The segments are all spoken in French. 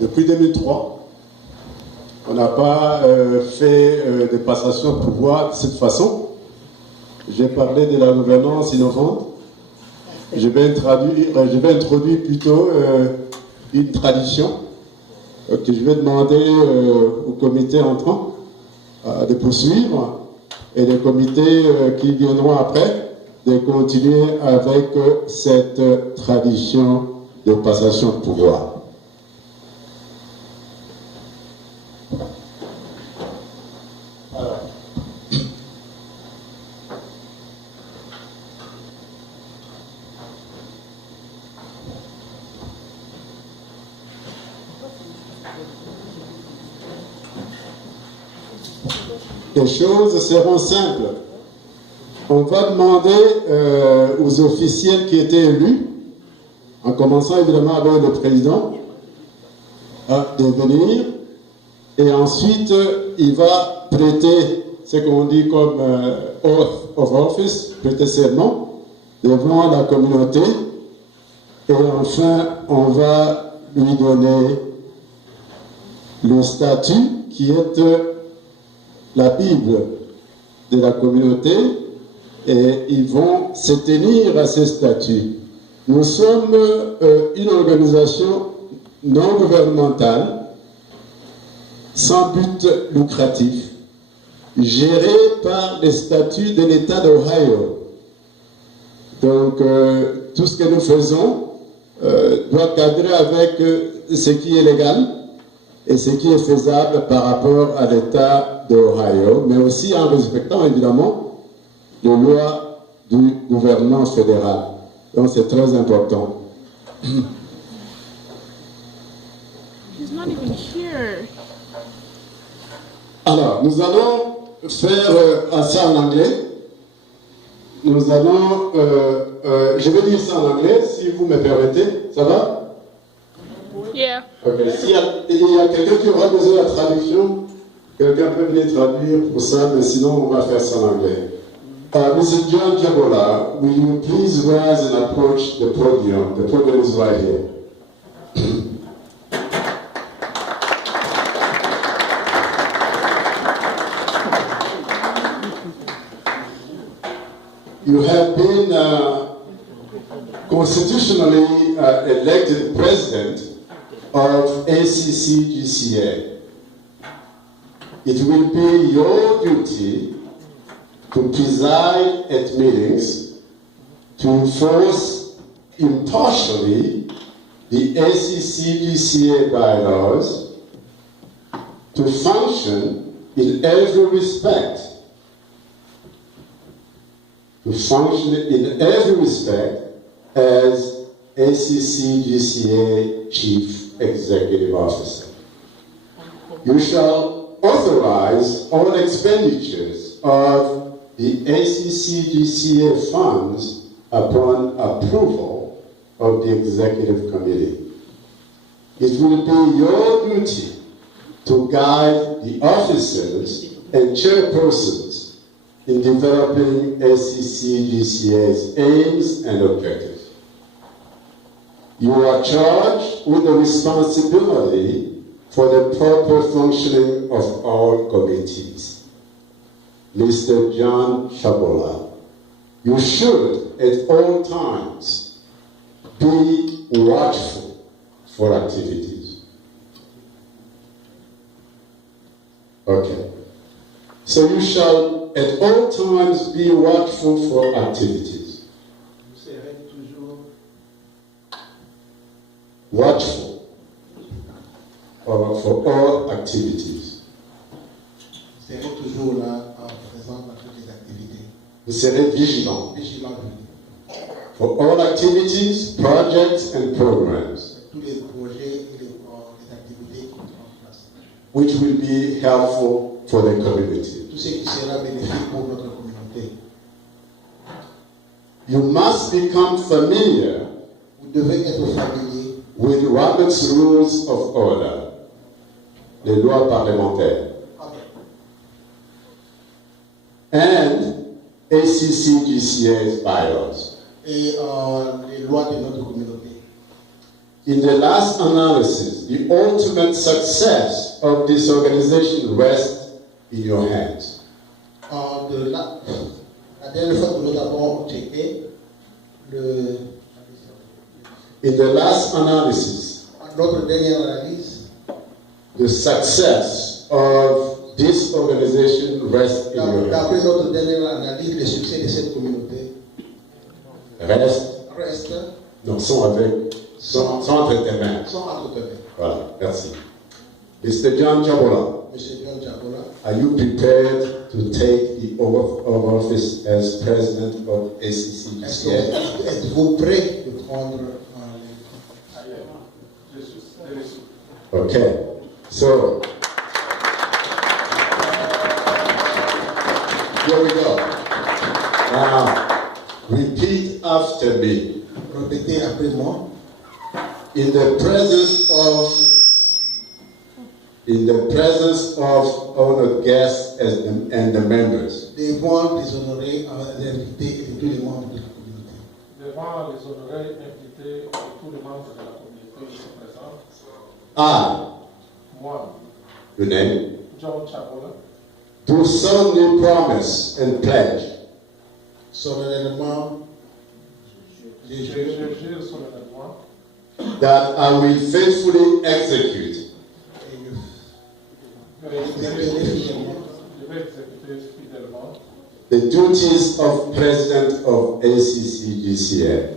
Depuis 2003, on n'a pas fait de passation de pouvoir de cette façon. J'ai parlé de la gouvernance innovante. Je vais introduire plutôt une tradition que je vais demander au comité entrant de poursuivre et les comités qui viendront après de continuer avec cette tradition de passation de pouvoir. Les choses seront simples. On va demander aux officiels qui étaient élus, en commençant évidemment avec le président, de venir, et ensuite il va prêter ce qu'on dit comme oath of office, prêter serment devant la communauté, et enfin on va lui donner le statut qui est la Bible de la communauté, et ils vont se tenir à ces statuts. Nous sommes une organisation non gouvernementale, sans but lucratif, gérée par les statuts de l'État d'Ohio. Donc, tout ce que nous faisons doit cadrer avec ce qui est légal et ce qui est faisable par rapport à l'État d'Ohio, mais aussi en respectant évidemment les lois du gouvernement fédéral. Donc c'est très important. He's not even here. Alors, nous allons faire ça en anglais. Nous allons... je vais dire ça en anglais, si vous me permettez. Ça va? Yeah. Okay. S'il y a quelqu'un qui aura besoin de la traduction, quelqu'un peut venir traduire pour ça, mais sinon on va faire ça en anglais. Mr. John Jabola, will you please rise and approach the podium? The podium is right here. You have been constitutionally elected president of ACCGCA. It will be your duty to preside at meetings, to enforce impartially the ACCGCA bylaws, to function in every respect, as ACCGCA Chief Executive Officer. You shall authorize all expenditures of the ACCGCA funds upon approval of the Executive Committee. It will be your duty to guide the officers and chairpersons in developing ACCGCA's aims and objectives. You are charged with the responsibility for the proper functioning of all committees. Mr. John Shabola, you should at all times be watchful for activities. Okay. So you shall at all times be watchful for activities. Watchful for all activities. Vous serez vigilant. For all activities, projects and programs. Which will be helpful for the community. You must become familiar with Robert's Rules of Order, les lois parlementaires, and ACCGCA's bylaws. Et les lois de notre communauté. In the last analysis, the ultimate success of this organization rests in your hands. La dernière fois que nous avons checké, In the last analysis, notre dernière analyse, the success of this organization rests in your d'après hands. notre dernière analyse, le succès de cette communauté Reste, reste sont entre tes mains. sans entre tes mains. Voilà, merci. Mr. John Chabola, Monsieur John Chabola, are you prepared to take the oath of office as president of ACCGCA? êtes-vous prêt de prendre Okay, so here we go. Now, repeat after me. répétez après moi? In the presence of honored guests and the members, Devant les honorés, les invités et tous les membres de la communauté. Devant les honorés invités et tous les membres de la communauté ici présents, I, moi, your name, John Chabola, do solemnly promise and pledge Solennellement, je jure solennellement that I will faithfully execute je vais exécuter fidèlement the duties of president of ACCGCA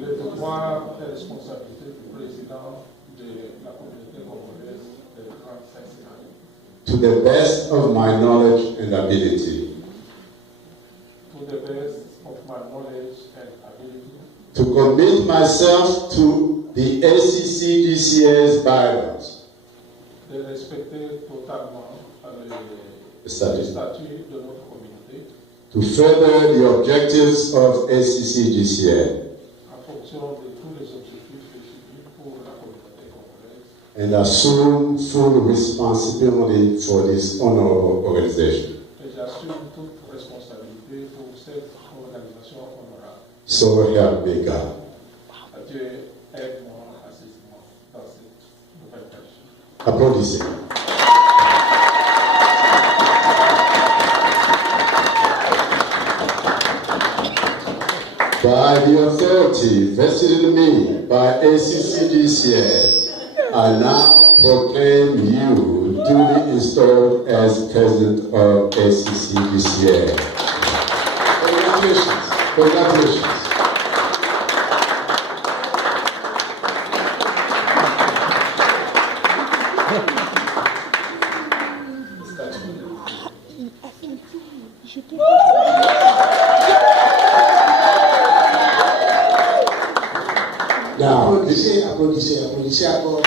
les devoirs et responsabilités du président de la communauté congolaise de 35 ans, to the best of my knowledge and ability, to the best of my knowledge and ability, to commit myself to the ACCGCA's bylaws, de respecter totalement les Statut. statuts de notre communauté to further the objectives of ACCGCA, en fonction de tous les objectifs définis pour la communauté congolaise and assume full responsibility for this honorable organization. et j'assume toute responsabilité pour cette organisation honorable. So help me God. Dieu aide-moi, assiste-moi dans cette nouvelle tâche. Applaudissez. By the authority vested in me by ACCGCA, I now proclaim you duly installed as president of ACCGCA. Congratulations. Congratulations. Now, applaudissez encore.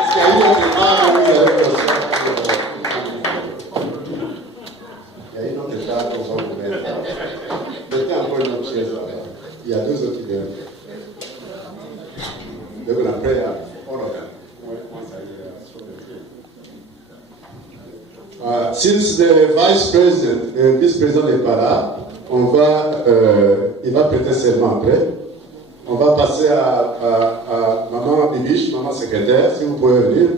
est-ce qu'il y a une autre part où vous allez reçoit? Il y a une autre part où on va vous mettre. Mettez encore une autre chaise là. Il y a deux autres qui viennent. They're going to pray all of them. Once I show them. Since the vice president, le vice-président n'est pas là, il va prêter serment après. On va passer à maman Bibiche, maman secrétaire, si vous pouvez venir.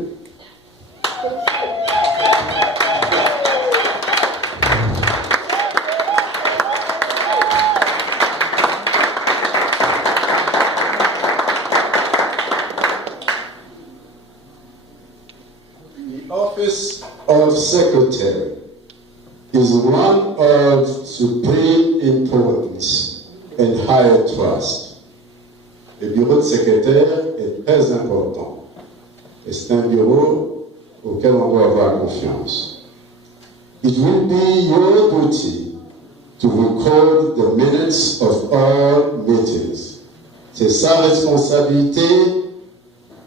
The office of secretary is one of supreme importance and high trust. Le bureau de secrétaire est très important et c'est un bureau auquel on doit avoir confiance. It will be your duty to record the minutes of all meetings. C'est sa responsabilité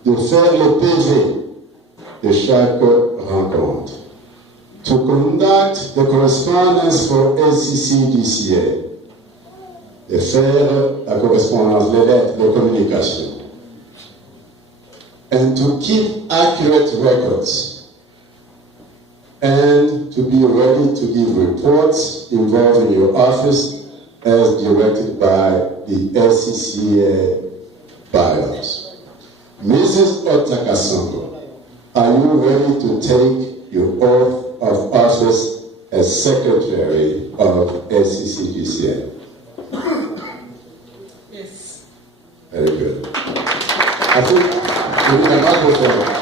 de faire le PV de chaque rencontre. To conduct the correspondence for ACCGCA. De faire la correspondance, les lettres, les communications. And to keep accurate records. And to be ready to give reports involving your office as directed by the SCCA bylaws. Mrs. Otakasongo, are you ready to take your oath of office as Secretary of SCCGCN? Yes. Very good. I think we need a microphone.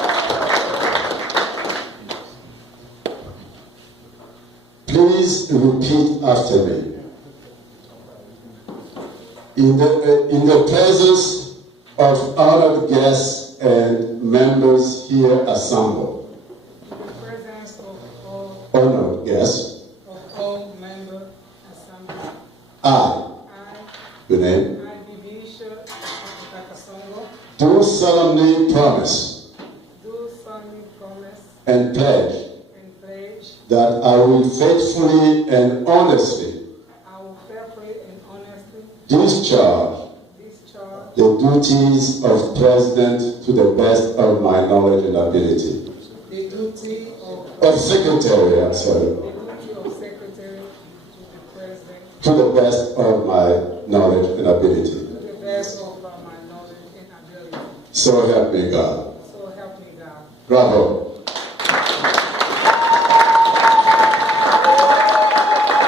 Please repeat after me. In the presence of honored guests and members here assembled, In the presence of all honored guests, members assembled, I, your name, I, Bibisha Otakasongo, do solemnly promise do solemnly promise and pledge and pledge that I will faithfully and honestly I will faithfully and honestly discharge discharge the duties of President to the best of my knowledge and ability. the duty of Of Secretary, I'm sorry. the duty of Secretary to the President To the best of my knowledge and ability. to the best of my knowledge and ability. So help me God. So help me God. Bravo.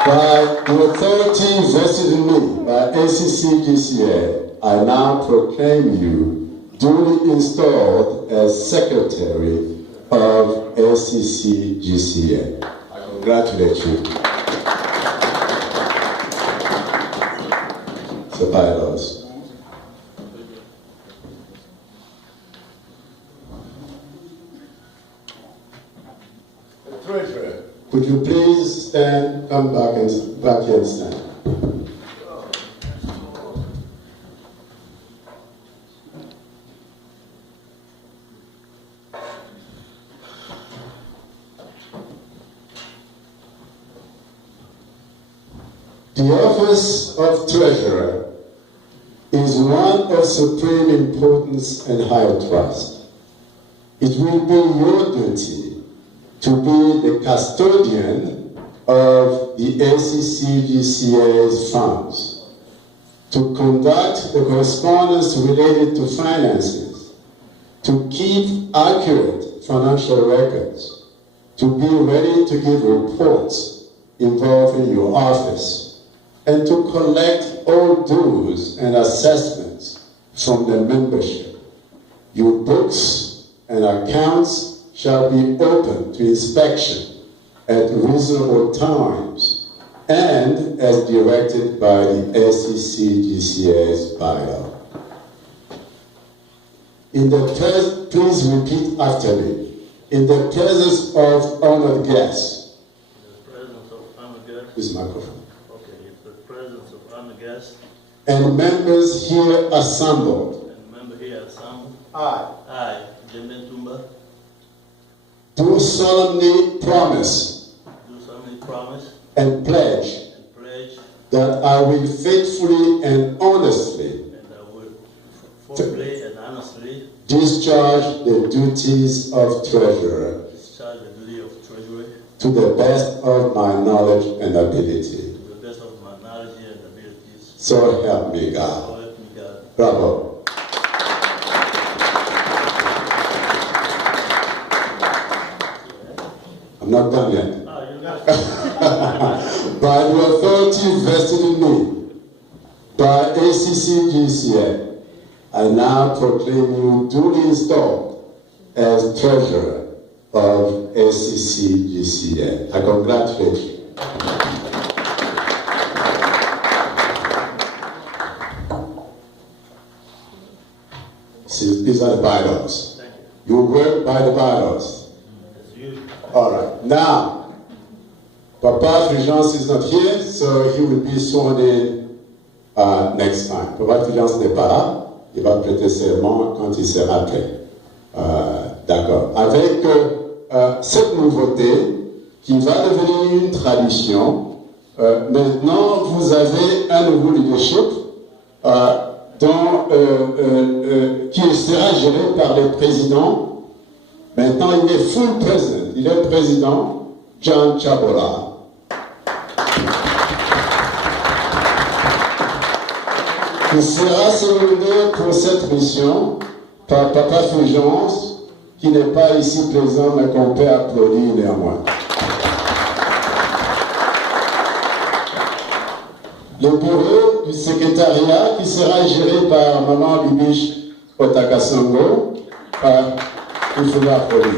By the authority vested in me by ACCGCA, I now proclaim you duly installed as Secretary of ACCGCA. I congratulate you. The bylaws. Treasurer, could you please stand, come back here and stand. The office of Treasurer is one of supreme importance and high trust. It will be your duty to be the custodian of the ACCGCA's funds, to conduct the correspondence related to finances, to keep accurate financial records, to be ready to give reports involving your office, and to collect all dues and assessments from the membership. Your books and accounts shall be open to inspection at reasonable times and as directed by the SCCGCA's bylaw. Please repeat after me. In the presence of honored guests. In the presence of honored guests. This microphone. Okay, in the presence of honored guests. And members here assembled. And members here assembled. I, Jembe Tumba, do solemnly promise and pledge that I will faithfully and honestly discharge the duties of Treasurer to the best of my knowledge and ability. So help me God. Bravo. I'm not done yet. By the authority vested in me by ACCGCA, I now proclaim you duly installed as Treasurer of ACCGCA. I congratulate you. See, these are the bylaws. You work by the bylaws. All right. Now, Papa Fulgence is not here, so he will be sworn in next time. Papa Fulgence n'est pas là. Il va prêter serment quand il sera prêt. D'accord. Avec cette nouveauté qui va devenir une tradition, maintenant vous avez un nouveau leadership qui sera géré par les présidents. Maintenant, il est full president. Il est le président John Chabola. qui sera secondé pour cette mission par Papa Fulgence, qui n'est pas ici présent, mais qu'on peut applaudir néanmoins. Le bureau du secrétariat qui sera géré par Maman Bibiche Otakasongo, il faudra applaudir.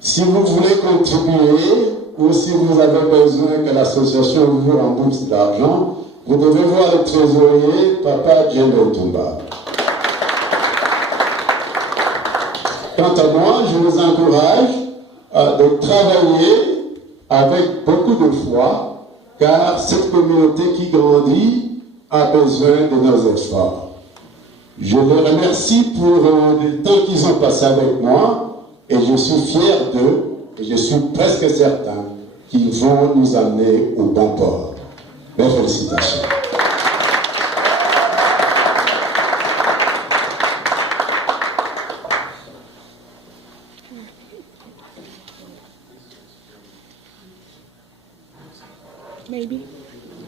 Si vous voulez contribuer ou si vous avez besoin que l'association vous rembourse de l'argent, vous devez voir le trésorier, Papa Djendo Tumba. Quant à moi, je vous encourage de travailler avec beaucoup de foi, car cette communauté qui grandit a besoin de nos efforts. Je les remercie pour le temps qu'ils ont passé avec moi et je suis fier d'eux et je suis presque certain qu'ils vont nous amener au bon port. Mes félicitations. Maybe.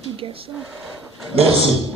I guess so. Merci.